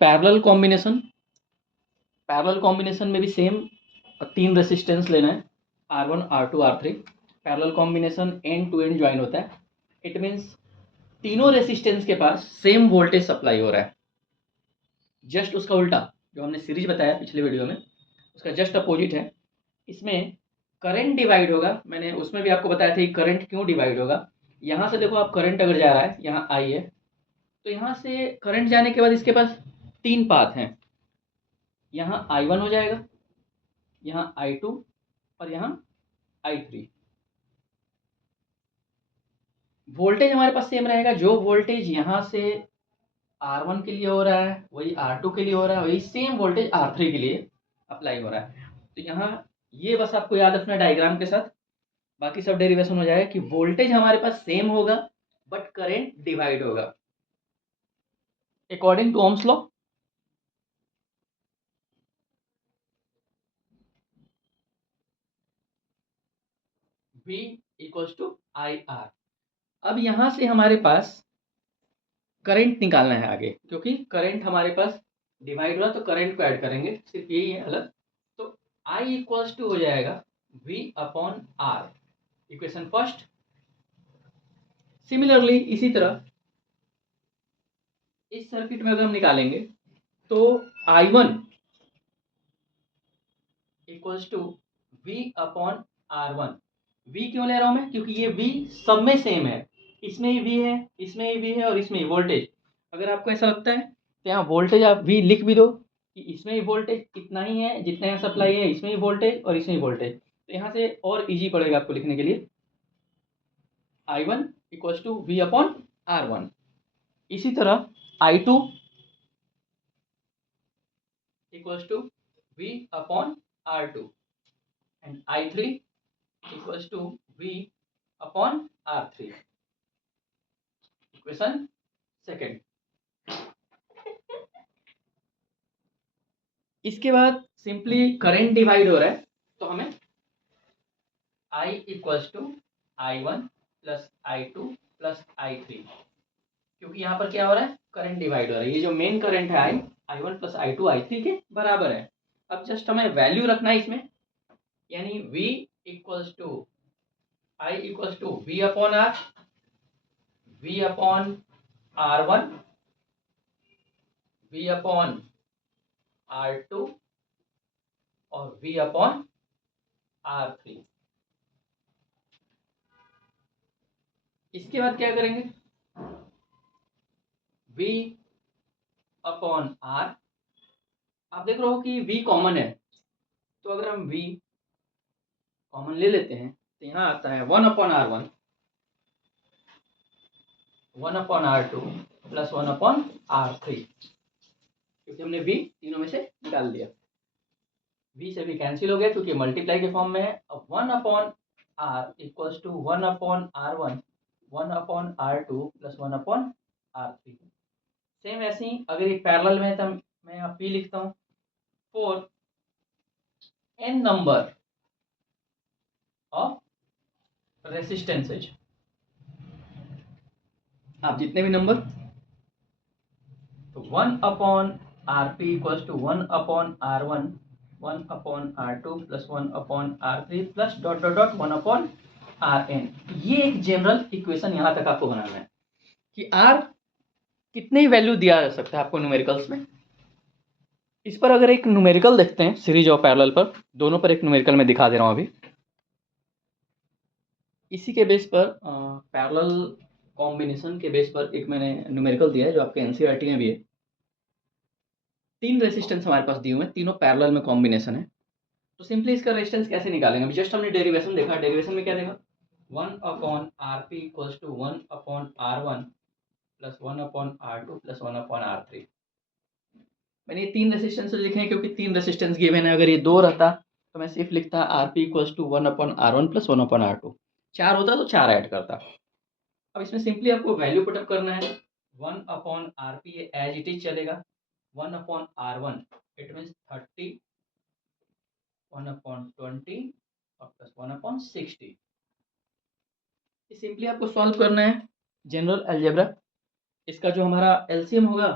Parallel combination, parallel combination में भी same 3 resistance लेना है, R1 R2 R3। Parallel combination end to end join होता है। इट मीन्स तीनों रेसिस्टेंस के पास सेम वोल्टेज सप्लाई हो रहा है। जस्ट उसका उल्टा जो हमने सीरीज बताया पिछले वीडियो में, उसका जस्ट अपोजिट है। इसमें करंट डिवाइड होगा। मैंने उसमें भी आपको बताया था कि करंट क्यों डिवाइड होगा। यहाँ से देखो आप, करंट अगर जा रहा है, यहाँ आई है, तो यहाँ से करंट जाने के बाद इसके पास 3 पाथ हैं। यहाँ I1 हो जाएगा, यहाँ I2 और यहाँ I3। वोल्टेज हमारे पास सेम रहेगा। जो वोल्टेज यहाँ से R1 के लिए हो रहा है वही R2 के लिए हो रहा है, वही सेम वोल्टेज R3 के लिए अप्लाई हो रहा है। तो यहाँ ये बस आपको याद रखना डायग्राम के साथ, बाकी सब डेरिवेशन हो जाएगा कि वोल्टेज हमारे पास सेम होगा बट करंट डिवाइड होगा according to Ohm's law. V equals to IR। अब यहाँ से हमारे पास करंट निकालना है आगे, क्योंकि करंट हमारे पास डिवाइड हुआ तो करंट को ऐड करेंगे, सिर्फ यही है अलग। तो I इक्वल्स टू हो जाएगा V upon R, equation first. Similarly इसी तरह इस सर्किट में अगर हम निकालेंगे तो I1 equals to V upon R1। V क्यों ले रहा हूं मैं? क्योंकि ये V सब में सेम है। इसमें ही V है, इसमें ही V है और इसमें ही वोल्टेज। अगर आपको ऐसा लगता है तो यहाँ वोल्टेज आप V लिख भी दो कि इसमें ही वोल्टेज इतना ही है जितना यहाँ सप्लाई है, इसमें ही वोल्टेज और इसमें ही वोल्टेज। तो यहाँ से और इजी पड़ेगा आपको लिखने के लिए। I1 equals to V upon R1। इसी तरह I2 equals to V upon R2 and I3 equals to V upon R3, equation second. इसके बाद सिंपली करंट डिवाइड हो रहा है तो हमें I equals to I1 plus I2 plus I3, क्योंकि यहाँ पर क्या हो रहा है, करंट डिवाइड हो रहा है। ये जो मेन करंट है I1 प्लस I2 I3 के बराबर है। अब जस्ट हमें वैल्यू रखना है इसमें, यानी V equals to I equals to V upon R, V upon R1, V upon R2 और V अपॉन R3। इसके बाद क्या करेंगे, V अपॉन R। आप देख रहे हो कि V कॉमन है, तो अगर हम V कॉमन ले लेते हैं तो यहाँ आता है 1 upon R1, 1 upon R2 plus 1 upon R3, क्योंकि हमने V तीनों में से निकाल दिया। V से भी कैंसिल हो गया क्योंकि मल्टीप्लाई के फॉर्म में है। अब 1 upon R equals to 1 upon R1, 1 upon R2 plus 1 upon R3। Same ऐसे ही अगर ये पैरेलल में है तो मैं यहाँ P लिखता हूँ for n number of resistances. आप जितने भी नंबर, तो 1 upon RP equals to 1 upon R1, 1 upon R2 plus 1 upon R3 plus dot dot dot 1 upon Rn। ये एक जनरल इक्वेशन यहाँ तक आपको बनाना है कि R कितने वैल्यू दिया जा सकता है आपको न्यूमेरिकल्स में। इस पर अगर एक न्यूमेरिकल देखते हैं सीरीज और पैरेलल पर, दोनों पर एक न्यूमेरिकल में दिखा दे रहा हूँ अभी। इसी के बेस पर पैरेलल कॉम्बिनेशन के बेस पर एक मैंने न्यूमेरिकल दिया है जो आपके एनसीईआरटी में भी है। 3 रेसिस्टेंस हमारे पास दिए हुए हैं, तीनों पैरेलल में कॉम्बिनेशन है। तो सिंपली इसका रेजिस्टेंस कैसे निकालेंगे, अभी जस्ट हमने डेरिवेशन देखा। डेरिवेशन में क्या देगा, 1 upon RP equals to 1 upon R1 plus 1 upon R2 plus 1 upon R3। मैंने ये 3 रेसिस्टेंस लिखे हैं क्योंकि 3 रेसिस्टेंस गिवन है। अगर ये 2 रहता तो मैं सिर्फ लिखता RP equals to 1 upon R1 plus 1 upon R2। 4 होता तो 4 ऐड करता। अब इसमें सिंपली आपको वैल्यू पुटअप करना है। 1 upon RP as it is चलेगा, 1 upon R1 it means 30, 1 upon 20 और प्लस 1 अपॉन 60। सिंपली आपको सॉल्व करना है जनरल अलजेब्रा। इसका जो हमारा एलसीएम होगा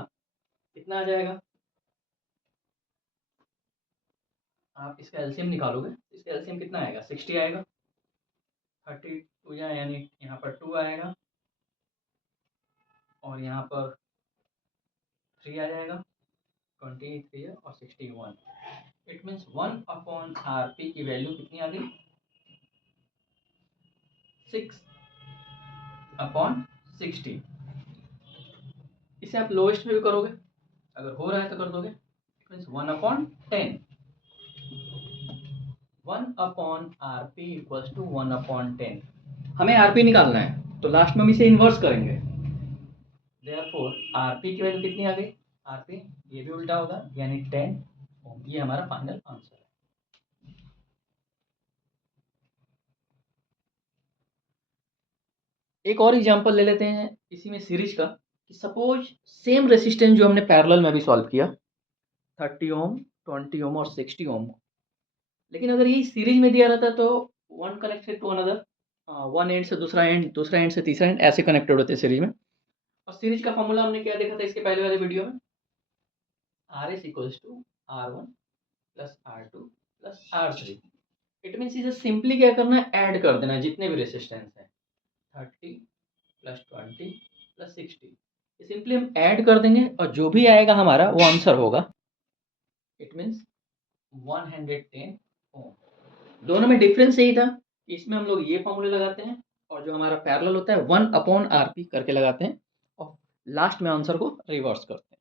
कितना आ जाएगा, आप इसका एलसीएम निकालोगे, इसका एलसीएम कितना आएगा, 60 आएगा, 32 यानी यहाँ पर 2 आएगा और यहाँ पर 3 आ जाएगा, 23 है और 61। इट मीन्स 1/RP की वैल्यू कितनी आ गई, 6/60। इसे आप लोएस्ट में भी करोगे, अगर हो रहा है तो कर दोगे। It means 1/10, 1/RP equals to 1/10। हमें आरपी निकालना है तो लास्ट में हम इसे इन्वर्स करेंगे। देयरफॉर आरपी की वैल्यू कितनी आ गई, आरपी ये भी उल्टा होगा यानी 10 ओम। ये हमारा फाइनल आंसर है। एक और एग्जांपल ले लेते हैं इसी में सीरीज का, कि सपोज सेम रेसिस्टेंस जो हमने पैरेलल में भी सॉल्व किया 30 ओम, 20 ओम और 60 ओम, लेकिन अगर ये सीरीज में दिया रहता तो one connected to another, one end से दूसरा एंड, दूसरा एंड से तीसरा एंड, ऐसे कनेक्टेड होते सीरीज में। और सीरीज का फॉर्मूला हमने क्या देखा था इसके पहले वाले वीडियो में, R S equals to R1 plus R2 plus R3। It means इसे सिंपली क्या करना है, ऐड कर देना है जितने भी रेसिस्टेंस हैं, 30 प्लस 20 प्लस 60, ये सिंपली हम ऐड कर देंगे और जो भी आएगा हमारा वो आंसर होगा। इट मीन्स 110 ओम। दोनों में डिफरेंस यही था कि इसमें हम लोग ये फॉर्मूले लगाते हैं और जो हमारा पैरेलल होता है 1/RP करके लगाते हैं और लास्ट में आंसर को रिवर्स करते हैं।